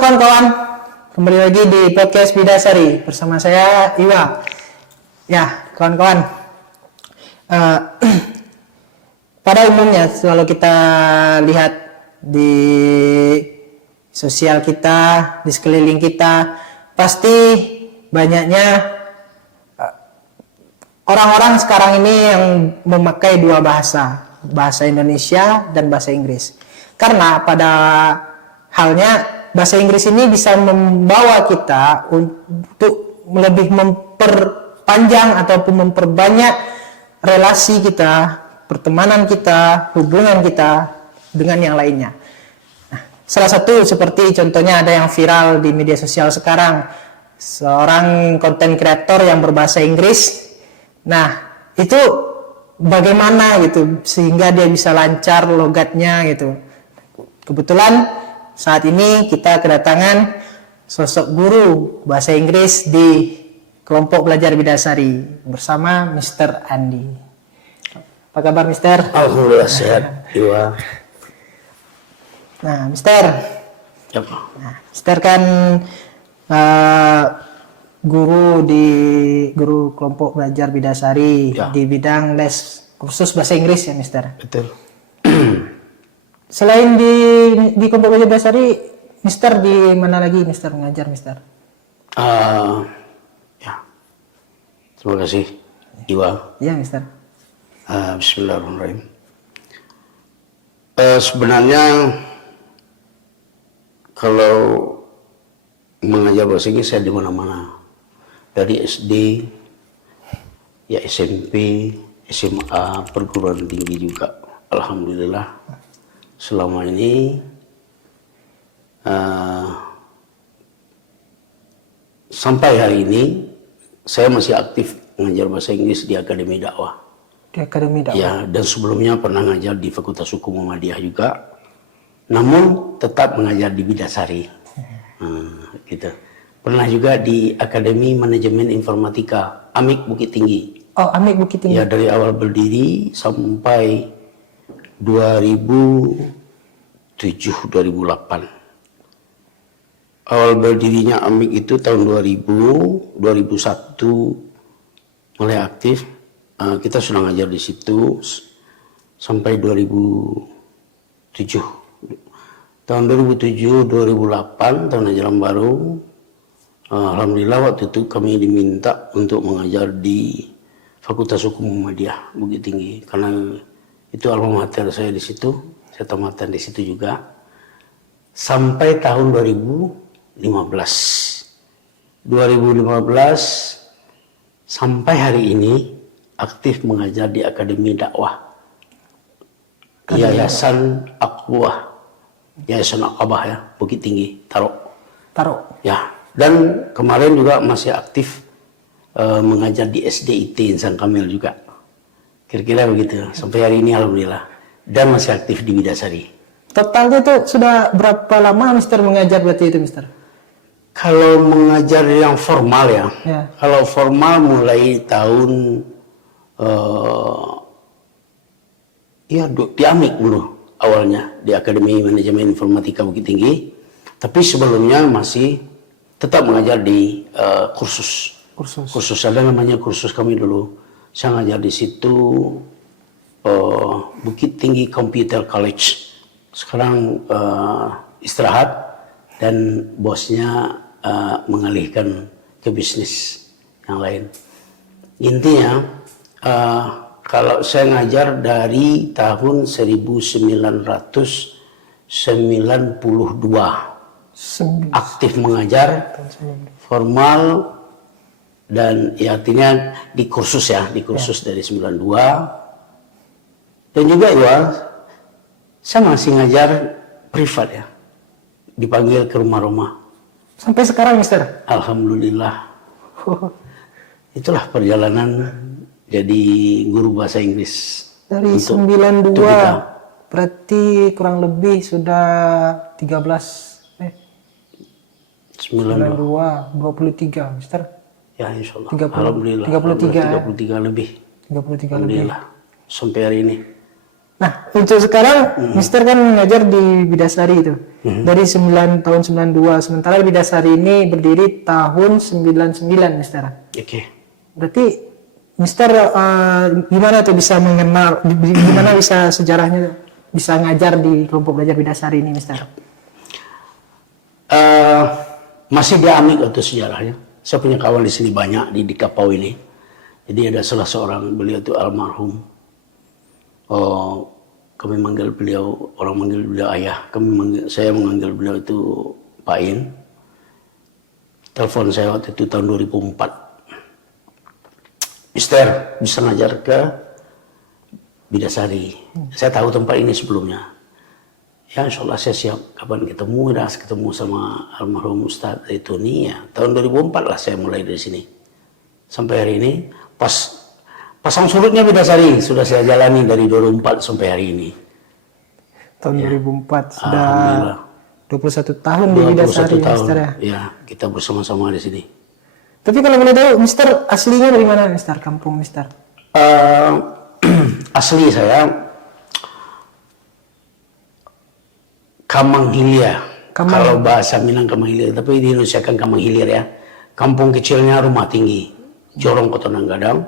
kawan-kawan, kembali lagi di podcast Bidasari bersama saya Iwa. Ya kawan-kawan, pada umumnya kalau kita lihat di sosial kita, di sekeliling kita, pasti banyaknya orang-orang sekarang ini yang memakai dua bahasa, bahasa Indonesia dan bahasa Inggris. Karena pada halnya bahasa Inggris ini bisa membawa kita untuk lebih memperpanjang ataupun memperbanyak relasi kita, pertemanan kita, hubungan kita dengan yang lainnya. Nah, salah satu seperti contohnya ada yang viral di media sosial sekarang, seorang konten kreator yang berbahasa Inggris. Nah, itu bagaimana gitu sehingga dia bisa lancar logatnya gitu. Kebetulan saat ini kita kedatangan sosok guru bahasa Inggris di kelompok belajar Bidasari bersama Mr. Andi. Apa kabar Mr.? Alhamdulillah sehat, Iwa. Nah, Mr. Yep. Nah, Mr. kan guru kelompok belajar Bidasari Ya. di bidang les kursus bahasa Inggris ya, Mr. Betul. Selain di kelompok belajar Bidasari, Mister di mana lagi Mister mengajar Mister? Ya. Terima kasih, Iwa. Iya Mister. Bismillahirrahmanirrahim. Sebenarnya kalau mengajar bahasa Inggris saya di mana-mana. Dari SD, ya SMP, SMA, perguruan tinggi juga. Alhamdulillah. Selama ini sampai hari ini saya masih aktif mengajar bahasa Inggris di Akademi Dakwah. Di Akademi Dakwah. Ya, dan sebelumnya pernah ngajar di Fakultas Hukum Muhammadiyah juga. Namun tetap mengajar di Bidasari. Gitu. Pernah juga di Akademi Manajemen Informatika Amik Bukit Tinggi. Oh, Amik Bukit Tinggi. Ya, dari awal berdiri sampai 2007-2008. Awal berdirinya Amik itu tahun 2000, 2001 mulai aktif. Kita sudah ngajar di situ sampai 2007. Tahun 2007-2008 tahun ajaran baru. Alhamdulillah waktu itu kami diminta untuk mengajar di Fakultas Hukum Muhammadiyah Bukit Tinggi karena itu alma mater saya di situ, saya tamatan di situ juga sampai tahun 2015 sampai hari ini aktif mengajar di Akademi Dakwah Yayasan Aqwah, Yayasan Aqabah ya, Bukit Tinggi, Taro. Ya, dan kemarin juga masih aktif mengajar di SDIT Insan Kamil juga. Kira-kira begitu, sampai hari ini alhamdulillah. Dan masih aktif di Bidasari. Totalnya itu sudah berapa lama Mister mengajar berarti itu Mister? Kalau mengajar yang formal ya. Kalau formal mulai tahun di Amik dulu awalnya di Akademi Manajemen Informatika Bukit Tinggi. Tapi sebelumnya masih tetap mengajar di kursus. Ada namanya kursus kami dulu. Saya ngajar di situ Bukit Tinggi Computer College. Sekarang istirahat dan bosnya mengalihkan ke bisnis yang lain. Intinya kalau saya ngajar dari tahun 1992 aktif mengajar formal. Dan ya artinya di kursus dari 92. Dan juga ya, saya masih ngajar privat ya. Dipanggil ke rumah-rumah. Sampai sekarang Mister? Alhamdulillah. Itulah perjalanan jadi guru bahasa Inggris. Dari 92, berarti kurang lebih sudah 92, 23 Mister? Ya insya Allah. 33 lebih. 33 Alhamdulillah. Sampai hari ini. Nah, untuk sekarang Mister kan ngajar di Bidasari itu. Dari 9 tahun 92, sementara Bidasari ini berdiri tahun 99, Mister. Oke. Berarti Mister gimana tuh bisa mengenal, gimana bisa sejarahnya bisa ngajar di kelompok belajar Bidasari ini, Mister? Masih diamik untuk sejarahnya. Saya punya kawan di sini banyak di Kapau ini. Jadi ada salah seorang, beliau itu almarhum. Kami manggil beliau, orang manggil beliau ayah. Saya menganggil beliau itu Pak In. Telepon saya waktu itu tahun 2004. Mister, bisa ngajar ke Bidasari. Saya tahu tempat ini sebelumnya. Ya, insya Allah saya siap. Kapan ketemu, ketemu sama almarhum Ustadz itu nih ya. Tahun 2004 lah saya mulai dari sini. Sampai hari ini, pasang surutnya Bidasari sudah saya jalani dari 2004 sampai hari ini. Tahun 2004 sudah 21 tahun di Bidasari, Mister ya. Ya, kita bersama-sama di sini. Tapi kalau boleh tahu, Mister aslinya dari mana, Mister? Kampung Mister? Asli saya Kamanghilia. Kalau bahasa Minang Kamanghilia, tapi di Indonesia kan Kamanghilir ya. Kampung kecilnya Rumah Tinggi, Jorong Kota Nanggadang,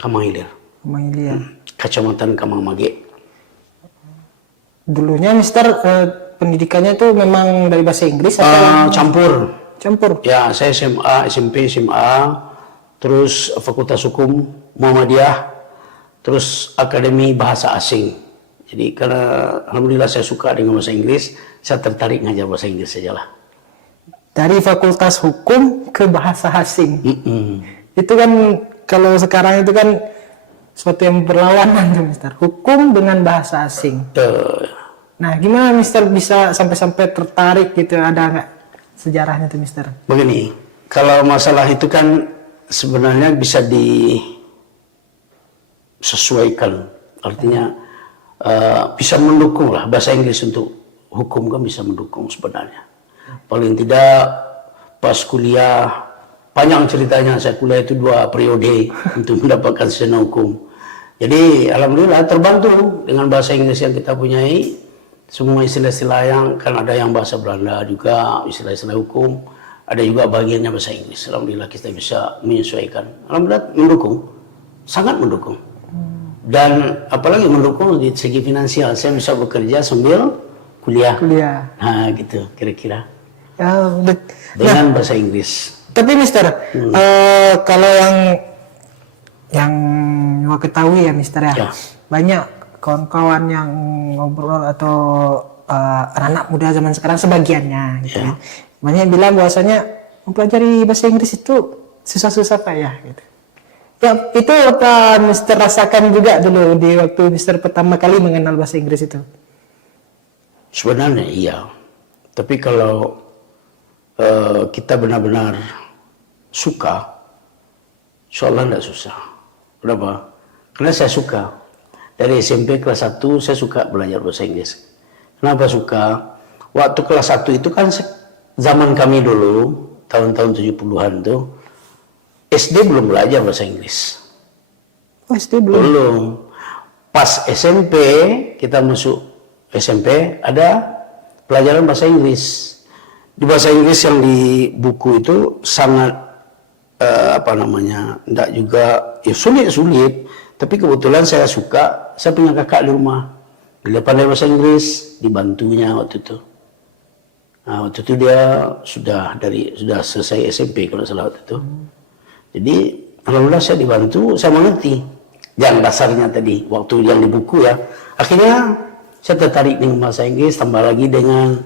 Kamanghilir. Kamanghilia. Kecamatan Kamangmage. Dulunya Mister pendidikannya itu memang dari bahasa Inggris atau Campur. campur? Ya, saya SMA, SMP, SMA, terus Fakultas Hukum Muhammadiyah, terus Akademi Bahasa Asing. Jadi karena alhamdulillah saya suka dengan bahasa Inggris, saya tertarik ngajar bahasa Inggris sajalah. Dari Fakultas Hukum ke Bahasa Asing. Itu kan kalau sekarang itu kan suatu yang berlawanan tuh, Mister. Hukum dengan bahasa asing. Nah, gimana Mister bisa sampai-sampai tertarik gitu? Ada nggak sejarahnya tuh, Mister? Begini, kalau masalah itu kan sebenarnya bisa disesuaikan. Artinya bisa mendukung lah, bahasa Inggris untuk hukum kan bisa mendukung sebenarnya. Paling tidak pas kuliah, panjang ceritanya, saya kuliah itu 2 periode untuk mendapatkan sarjana hukum. Jadi alhamdulillah terbantu dengan bahasa Inggris yang kita punyai. Semua istilah-istilah yang kan ada yang bahasa Belanda juga, istilah-istilah hukum, ada juga bagiannya bahasa Inggris. Alhamdulillah kita bisa menyesuaikan. Alhamdulillah mendukung, sangat mendukung. Dan apalagi mendukung di segi finansial, saya bisa bekerja sambil kuliah. Nah gitu kira-kira. Ya, dengan bahasa Inggris. Tapi Mister, kalau yang gua ketahui ya Mister ya, banyak kawan-kawan yang ngobrol atau anak-anak muda zaman sekarang sebagiannya gitu ya. Banyak bilang bahwasanya mempelajari bahasa Inggris itu susah-susah Pak ya gitu. Ya, itu apa Mister rasakan juga dulu di waktu Mister pertama kali mengenal bahasa Inggris itu? Sebenarnya iya. Tapi kalau kita benar-benar suka, insya-Allah tidak susah. Kenapa? Karena saya suka. Dari SMP kelas 1 saya suka belajar bahasa Inggris. Kenapa suka? Waktu kelas 1 itu kan zaman kami dulu, tahun-tahun 70-an tuh, SD belum belajar bahasa Inggris. Oh, SD belum? Belum. Pas SMP, kita masuk SMP, ada pelajaran bahasa Inggris. Di bahasa Inggris yang di buku itu sangat, enggak juga, ya sulit-sulit. Tapi kebetulan saya suka, saya punya kakak di rumah. Dia pandai bahasa Inggris, dibantunya waktu itu. Nah, waktu itu dia sudah selesai SMP kalau salah waktu itu. Jadi alhamdulillah saya dibantu, saya mengerti yang dasarnya tadi waktu yang di buku ya. Akhirnya saya tertarik dengan bahasa Inggris, tambah lagi dengan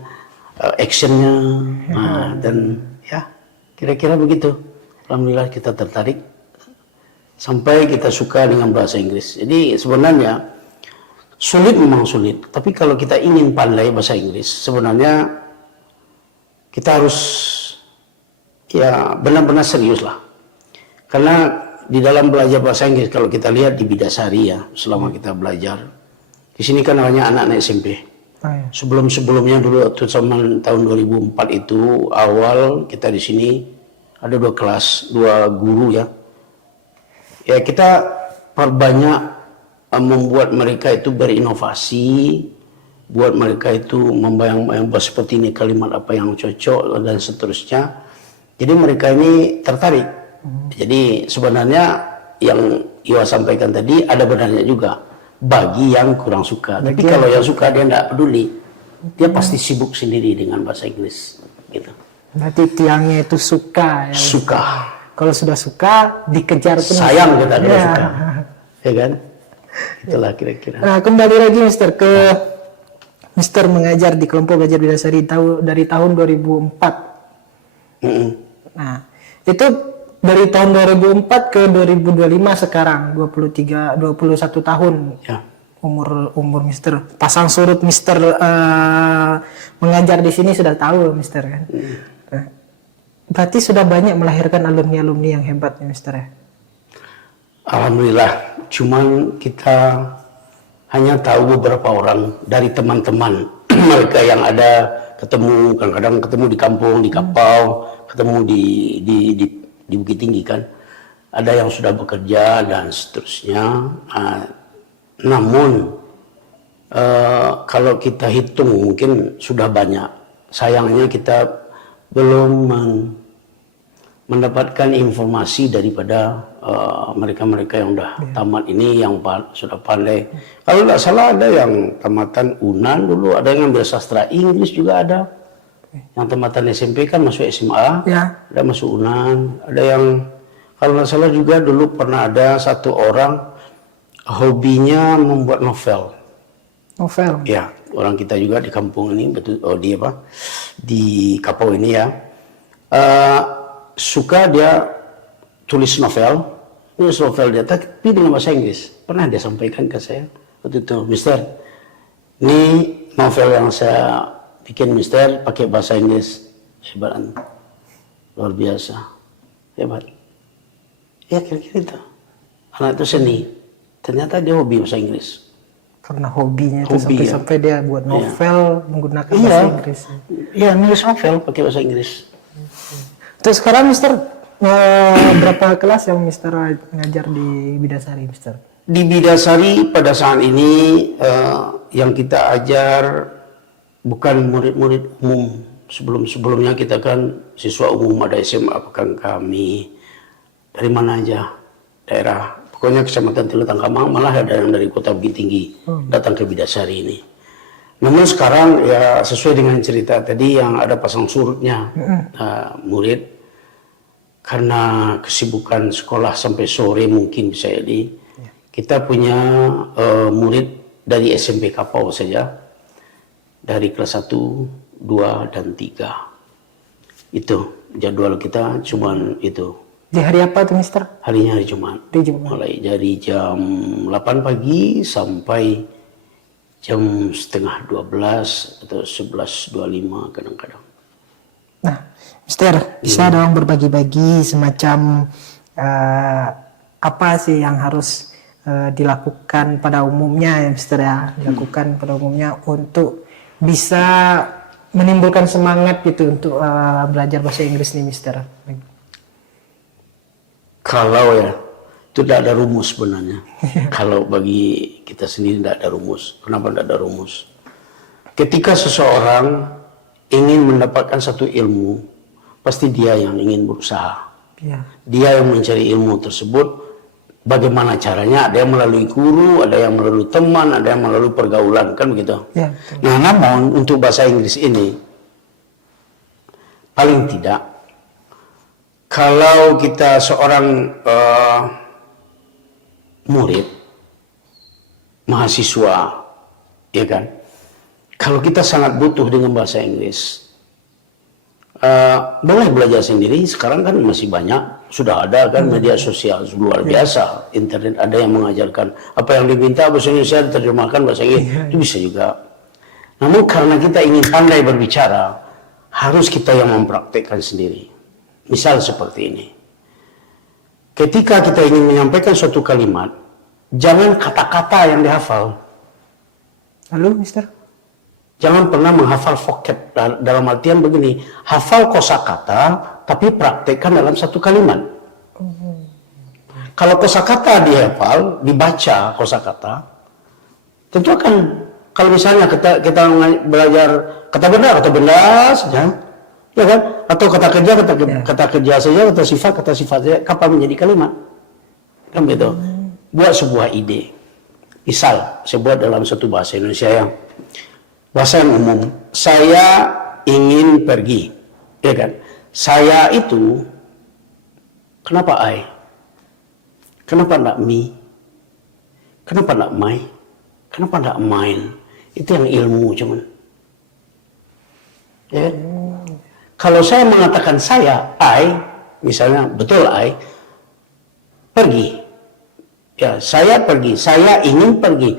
actionnya, dan ya kira-kira begitu. Alhamdulillah kita tertarik sampai kita suka dengan bahasa Inggris. Jadi sebenarnya sulit memang sulit, tapi kalau kita ingin pandai bahasa Inggris sebenarnya kita harus ya benar-benar serius lah. Karena di dalam belajar bahasa Inggris, kalau kita lihat di Bidasari ya, selama kita belajar, di sini kan hanya anak-anak SMP. Sebelum-sebelumnya dulu waktu zaman tahun 2004 itu awal kita di sini ada 2 kelas, 2 guru ya. Ya kita perbanyak membuat mereka itu berinovasi, buat mereka itu membayang-bayang seperti ini kalimat apa yang cocok dan seterusnya. Jadi mereka ini tertarik. Jadi sebenarnya yang Iwa sampaikan tadi ada benarnya juga bagi yang kurang suka. Tapi kalau yang suka dia tidak peduli, dia pasti sibuk sendiri dengan bahasa Inggris. Gitu. Berarti tiangnya itu suka. Ya. Suka. Kalau sudah suka dikejar terus. Sayang kita kalau suka, ya kan? Itulah kira-kira. Nah, kembali lagi Mister ke Mister mengajar di kelompok belajar Bidasari dari tahun 2004. Nah, itu dari tahun 2004 ke 2025 sekarang 21 tahun. Ya. Umur Mister. Pasang surut Mister mengajar di sini sudah tahu Mister kan. Nah, berarti sudah banyak melahirkan alumni-alumni yang hebat ya Mister ya. Alhamdulillah, cuman kita hanya tahu beberapa orang dari teman-teman mereka yang ada ketemu, kadang-kadang ketemu di kampung, di Kapau, ketemu di Bukit Tinggi kan. Ada yang sudah bekerja dan seterusnya. Namun kalau kita hitung mungkin sudah banyak. Sayangnya kita belum mendapatkan informasi daripada mereka-mereka yang udah tamat ini, yang sudah pandai. Kalau tidak salah ada yang tamatan UNAN dulu, ada yang ambil sastra Inggris juga ada. Yang tamatan SMP kan masuk SMA, ada masuk UNAN. Ada yang kalau tidak salah juga dulu pernah ada satu orang hobinya membuat novel. Novel? Ya, orang kita juga di kampung ini, di Kapau ini ya. Suka dia tulis novel dia, tapi dengan bahasa Inggris. Pernah dia sampaikan ke saya waktu itu, Mister, ini novel yang saya bikin Mister pakai bahasa Inggris. Hebat, luar biasa, hebat. Ya kira-kira itu. Anak itu seni. Ternyata dia hobi bahasa Inggris. Karena hobinya itu sampai-sampai dia buat novel menggunakan bahasa Inggris. Iya, nulis novel pakai bahasa Inggris. Terus sekarang Mister berapa kelas yang Mister ngajar di Bidasari, Mister? Di Bidasari pada saat ini yang kita ajar bukan murid-murid umum. Sebelumnya kita kan siswa umum, ada SMA Pekan Kami, dari mana aja daerah. Pokoknya Kecamatan Telutangkamang, malah ada yang dari Kota Bukit Tinggi datang ke Bidasari ini. Namun sekarang ya sesuai dengan cerita tadi yang ada pasang surutnya murid karena kesibukan sekolah sampai sore mungkin bisa jadi kita punya murid dari SMP Kapau saja dari kelas 1, 2, dan 3. Itu jadwal kita cuman itu. Di hari apa tuh Mister? Harinya hari Jumat. Mulai dari jam 8 pagi sampai jam setengah 12 atau 11.25 kadang-kadang. Nah, Mister, bisa dong berbagi-bagi semacam apa sih yang harus dilakukan pada umumnya ya Mister ya, dilakukan pada umumnya untuk bisa menimbulkan semangat gitu untuk belajar bahasa Inggris nih Mister. Kalau ya, itu tidak ada rumus sebenarnya. Kalau bagi kita sendiri tidak ada rumus. Kenapa tidak ada rumus? Ketika seseorang ingin mendapatkan satu ilmu, pasti dia yang ingin berusaha. Dia yang mencari ilmu tersebut. Bagaimana caranya? Ada yang melalui guru, ada yang melalui teman, ada yang melalui pergaulan, kan begitu? Nah, namun untuk bahasa Inggris ini, paling tidak, kalau kita seorang murid, mahasiswa, ya kan? Kalau kita sangat butuh dengan bahasa Inggris, boleh belajar sendiri. Sekarang kan masih banyak, sudah ada kan media sosial luar biasa. Internet ada yang mengajarkan apa yang diminta bahasa Indonesia diterjemahkan bahasa Inggris, itu bisa juga. Namun karena kita ingin pandai berbicara, harus kita yang mempraktekkan sendiri. Misal seperti ini. Ketika kita ingin menyampaikan suatu kalimat, jangan kata-kata yang dihafal. Lalu, Mister? Jangan pernah menghafal vocab, dalam artian begini, hafal kosakata, tapi praktekkan dalam satu kalimat. Kalau kosakata dihafal, dibaca kosakata, tentu akan, kalau misalnya kita belajar kata benda saja, ya kan? Atau kata kerja saja, kata sifat saja, kapan menjadi kalimat? Kan begitu. Buat sebuah ide. Misal, saya buat dalam satu bahasa Indonesia bahasa yang umum. Saya ingin pergi, ya kan? Saya itu, kenapa I? Kenapa enggak me? Kenapa enggak my? Kenapa enggak mine? Itu yang ilmu cuman. Ya kan? Kalau saya mengatakan saya, I, misalnya betul I, pergi. Ya, saya pergi. Saya ingin pergi.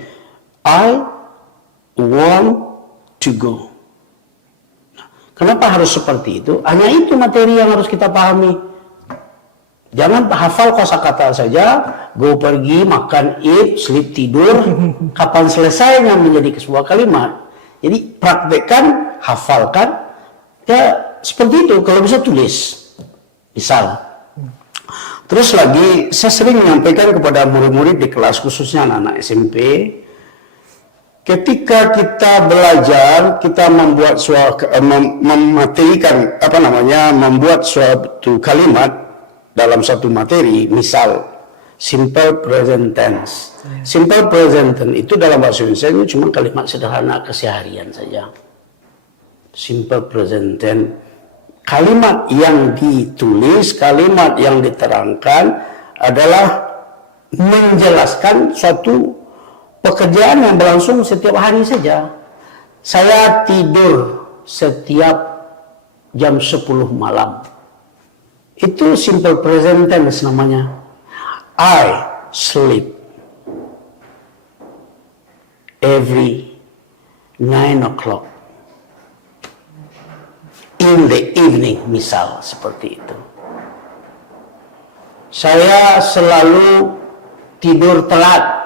I want to go. Kenapa harus seperti itu? Hanya itu materi yang harus kita pahami. Jangan hafal kosakata saja, go pergi, makan, eat, sleep, tidur. Kapan selesainya menjadi sebuah kalimat? Jadi praktekkan, hafalkan. Ya seperti itu. Kalau bisa tulis. Misal. Terus lagi, saya sering menyampaikan kepada murid-murid di kelas, khususnya anak-anak SMP. Ketika kita belajar, kita membuat mematerikan, membuat suatu kalimat dalam satu materi, misal simple present tense. Simple present tense itu dalam bahasa Indonesia itu cuma kalimat sederhana keseharian saja. Simple present tense, kalimat yang ditulis, kalimat yang diterangkan adalah menjelaskan suatu pekerjaan yang berlangsung setiap hari saja. Saya tidur setiap jam 10 malam. Itu simple present tense namanya. I sleep every 9 o'clock in the evening, misal seperti itu. Saya selalu tidur telat.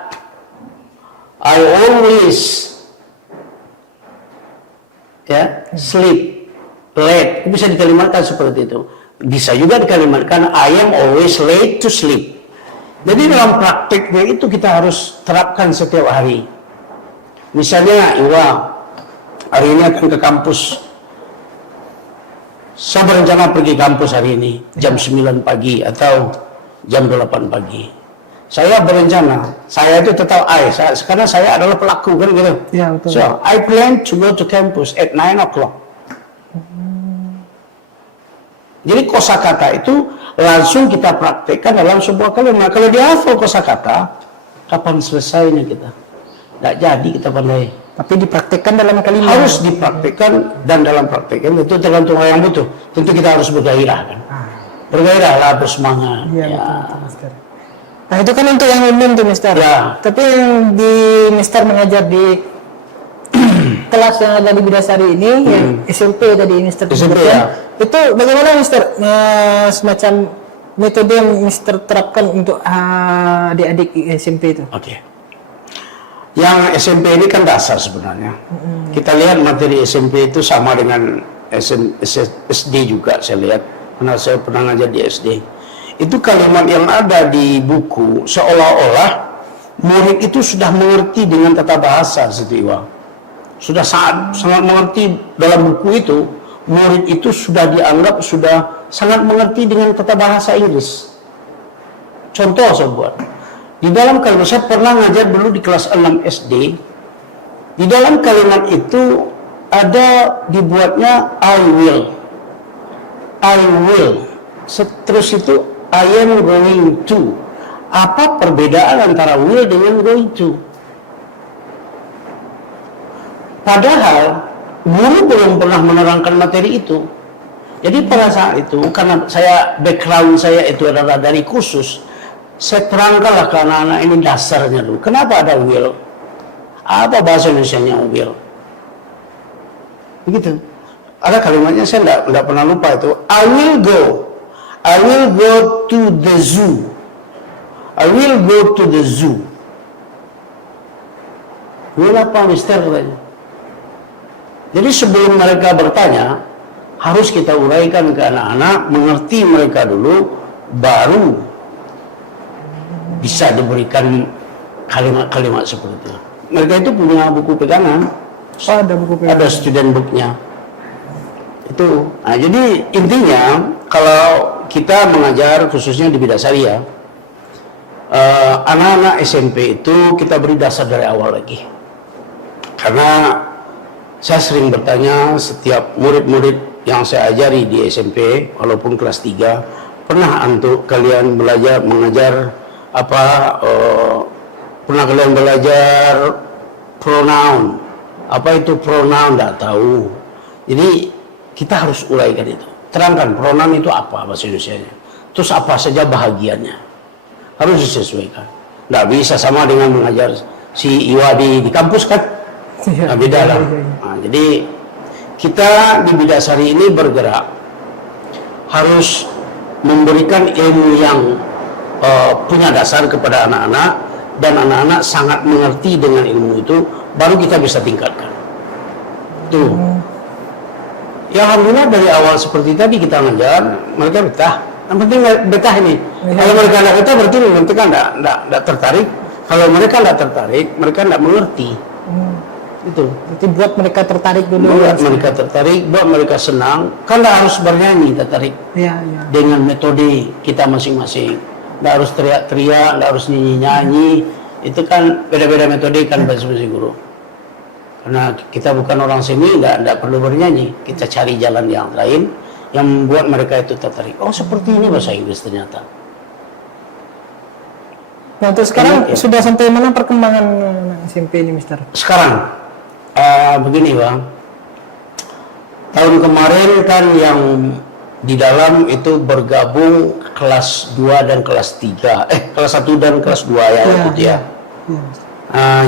I always sleep late. Bisa dikalimatkan seperti itu. Bisa juga dikalimatkan I am always late to sleep. Jadi dalam praktiknya itu kita harus terapkan setiap hari. Misalnya, Iwa hari ini akan ke kampus. Saya berencana pergi kampus hari ini jam 9 pagi atau jam 8 pagi. Saya berencana, saya itu tetap karena saya adalah pelaku kan gitu. Ya, betul. So, I plan to go to campus at 9 o'clock. Jadi kosakata itu langsung kita praktekkan dalam sebuah kalimat. Kalau dihafal kosakata, kapan selesainya kita? Nggak jadi kita pandai. Tapi dipraktekkan dalam kalimat. Harus dipraktekkan, dan dalam praktekkan itu tergantung orang yang butuh. Tentu kita harus bergairah kan. Bergairahlah, bersemangat. Iya, betul, Mister. Nah itu kan untuk yang umum tuh Mister. Ya. Tapi yang di Mister mengajar di kelas yang ada di Bidasari ini, yang SMP tadi Mister SMP, sebutkan, ya. itu bagaimana Mister semacam metode yang Mister terapkan untuk adik-adik SMP itu? Oke. Yang SMP ini kan dasar sebenarnya. Kita lihat materi SMP itu sama dengan SD juga saya lihat. Karena saya pernah ngajar di SD. Itu kalimat yang ada di buku seolah-olah murid itu sudah mengerti dengan tata bahasa Siti Iwa. Sudah sangat mengerti dalam buku itu. Murid itu sudah dianggap sudah sangat mengerti dengan tata bahasa Inggris. Contoh saya buat. Di dalam kalimat, saya pernah ngajar dulu di kelas 6 SD. Di dalam kalimat itu ada dibuatnya I will. I will. Terus itu I am going to. Apa perbedaan antara will dengan going to? Padahal guru belum pernah menerangkan materi itu. Jadi pada saat itu, karena background saya itu adalah dari khusus, saya terangkanlah ke anak-anak ini dasarnya dulu. Kenapa ada will? Apa bahasa Indonesianya will? Begitu. Ada kalimatnya saya tidak pernah lupa itu. I will go. I will go to the zoo. I will go to the zoo. Will apa Mister katanya? Jadi sebelum mereka bertanya, harus kita uraikan ke anak-anak, mengerti mereka dulu, baru bisa diberikan kalimat-kalimat seperti itu. Mereka itu punya buku pegangan, Oh, ada buku pegangan. ada student booknya. Itu. Nah, jadi intinya kalau kita mengajar khususnya di Bidasari ya, anak-anak SMP itu kita beri dasar dari awal lagi. Karena saya sering bertanya setiap murid-murid yang saya ajari di SMP, walaupun kelas 3, pernah untuk kalian belajar mengajar apa? Pernah kalian belajar pronoun? Apa itu pronoun? Tidak tahu. Jadi kita harus uraikan itu. Terangkan pronoun itu apa bahasa Indonesianya. Terus apa saja bahagiannya. Harus disesuaikan. Tidak bisa sama dengan mengajar si Iwa di kampus kan. Nah, beda lah. Nah, jadi kita di Bidasari ini bergerak harus memberikan ilmu yang punya dasar kepada anak-anak, dan anak-anak sangat mengerti dengan ilmu itu, baru kita bisa tingkatkan. Tuh. Ya alhamdulillah dari awal seperti tadi kita ngajar, mereka betah. Yang penting betah ini. Kalau mereka tidak betah berarti nanti kan tidak tertarik. Kalau mereka tidak tertarik, mereka tidak mengerti. Itu. Jadi buat mereka tertarik dulu. Buat mereka tertarik, buat mereka senang. Kan tidak harus bernyanyi tertarik. Iya, iya. Dengan metode kita masing-masing. Tidak harus teriak-teriak, tidak harus nyanyi-nyanyi. Itu kan beda-beda metode kan masing-masing guru. Karena kita bukan orang seni, tidak perlu bernyanyi. Kita cari jalan yang lain yang membuat mereka itu tertarik. Oh, seperti ini bahasa Inggris ternyata. Nah, untuk sekarang Ya. sudah sampai mana perkembangan anak SMP ini, Mister? Sekarang, begini Bang. Tahun kemarin kan yang di dalam itu bergabung kelas 2 dan kelas 3. Kelas 1 dan kelas 2 ya, gitu ya.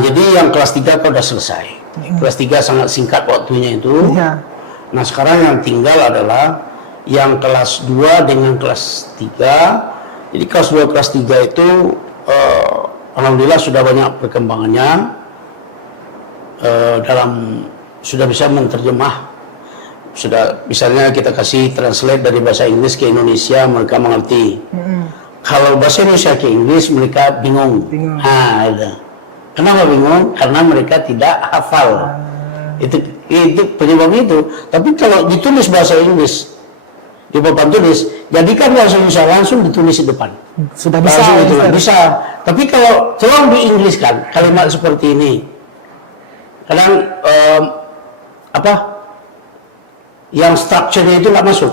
Jadi yang kelas 3 kan udah selesai. Kelas 3 sangat singkat waktunya itu. Iya. Nah, sekarang yang tinggal adalah yang kelas 2 dengan kelas 3. Jadi kelas 2 kelas 3 itu alhamdulillah sudah banyak perkembangannya, dalam sudah bisa menerjemah. Sudah, misalnya kita kasih translate dari bahasa Inggris ke Indonesia, mereka mengerti. Kalau bahasa Indonesia ke Inggris, mereka bingung. Ada. Kenapa bingung? Karena mereka tidak hafal. Itu penyebab itu. Tapi kalau ditulis bahasa Inggris di papan tulis, jadikan bahasa Indonesia langsung ditulis di depan. Sudah bisa. Langsung itu Mister. bisa. Tapi kalau tolong di-Inggriskan kalimat seperti ini. Kadang yang strukturnya itu nggak masuk,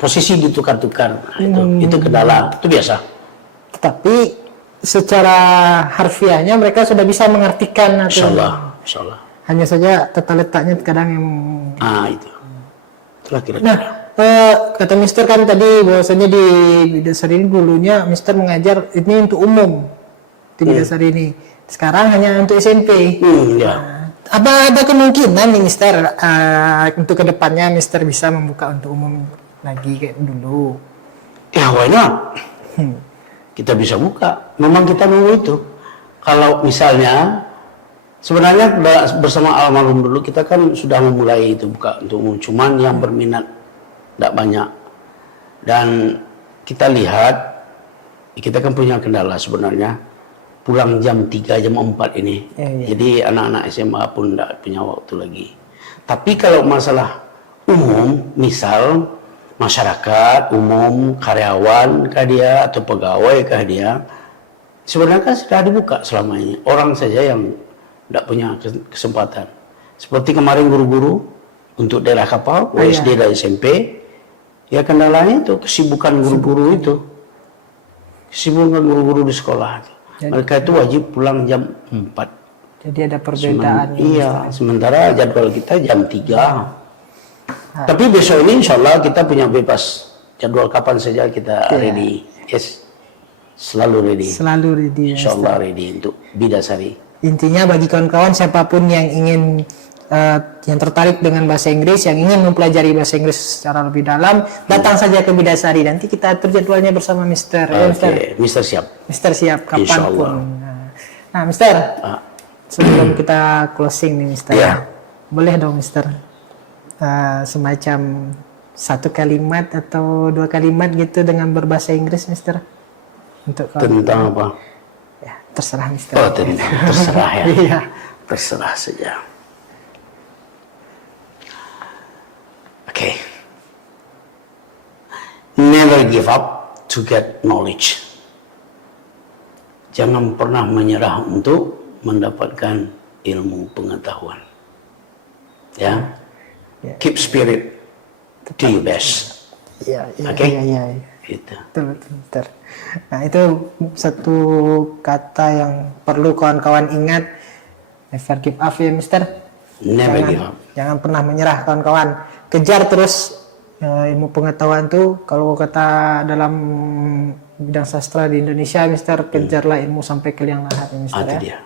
posisi ditukar-tukar. Nah, itu kendala, itu biasa. Tapi secara harfiahnya mereka sudah bisa mengartikan atau Insya Allah. hanya saja tata letaknya kadang yang. Itu. Itulah kira-kira. Nah, kata Mister kan tadi bahwasanya di Bidasari ini dulunya Mister mengajar ini untuk umum di Bidasari ini. Sekarang hanya untuk SMP. Ya. Apa ada kemungkinan nih Mister untuk kedepannya Mister bisa membuka untuk umum lagi kayak dulu? Ya, why not? Kita bisa buka. Memang kita mau itu. Kalau misalnya, sebenarnya bersama almarhum dulu kita kan sudah memulai itu buka untuk umum. Cuman yang berminat tidak banyak. Dan kita lihat, kita kan punya kendala sebenarnya. Pulang jam 3, jam 4 ini. Jadi anak-anak SMA pun tidak punya waktu lagi. Tapi kalau masalah umum, misal masyarakat, umum, karyawan kah dia, atau pegawai kah dia, sebenarnya kan sudah dibuka selama ini. Orang saja yang tidak punya kesempatan. Seperti kemarin guru-guru untuk daerah kapal, SD dan SMP, ya kendalanya itu kesibukan guru-guru itu. Kesibukan guru-guru di sekolah. Mereka itu wajib pulang jam 4. Jadi ada perbedaan. Sementara jadwal kita jam 3. Tapi besok ini insya Allah kita punya bebas. Jadwal kapan saja kita ready. Yes. Selalu ready. Selalu ready. Insya Allah ready untuk Bidasari. Intinya bagi kawan-kawan siapapun yang ingin yang tertarik dengan bahasa Inggris, yang ingin mempelajari bahasa Inggris secara lebih dalam, datang saja ke Bidasari. Nanti kita atur jadwalnya bersama Mister. Mister siap. Mister siap kapanpun. Nah, Mister, sebelum kita closing nih, Mister, boleh dong, Mister, semacam 1 kalimat atau 2 kalimat gitu dengan berbahasa Inggris, Mister, untuk tentang apa? Terserah Mister. Oh, terserah ya. Iya. Terserah saja. Okay. Never give up to get knowledge. Jangan pernah menyerah untuk mendapatkan ilmu pengetahuan. Ya. Keep spirit. Do your best. Iya, iya, Oke. iya. Gitu. Betul, Mister. Nah, itu satu kata yang perlu kawan-kawan ingat. Never give up ya, Mister. Never give up. Jangan pernah menyerah, kawan-kawan. Kejar terus ilmu pengetahuan tuh. Kalau kata dalam bidang sastra di Indonesia, Mister, kejarlah ilmu sampai ke liang lahat, ya, Mister. Itu Ya. dia.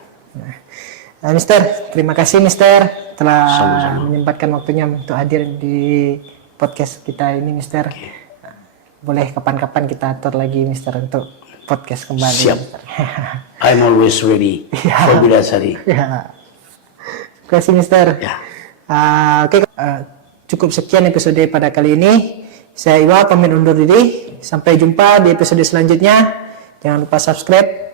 Nah, Mister, terima kasih Mister telah Sama-sama. menyempatkan waktunya untuk hadir di podcast kita ini, Mister. Boleh kapan-kapan kita atur lagi, Mister, untuk podcast kembali. Siap. Mister. I'm always ready for Bidasari. Ya. Terima kasih, Mister. Ya. Oke, cukup sekian episode pada kali ini. Saya Iwa pamit undur diri. Sampai jumpa di episode selanjutnya. Jangan lupa subscribe,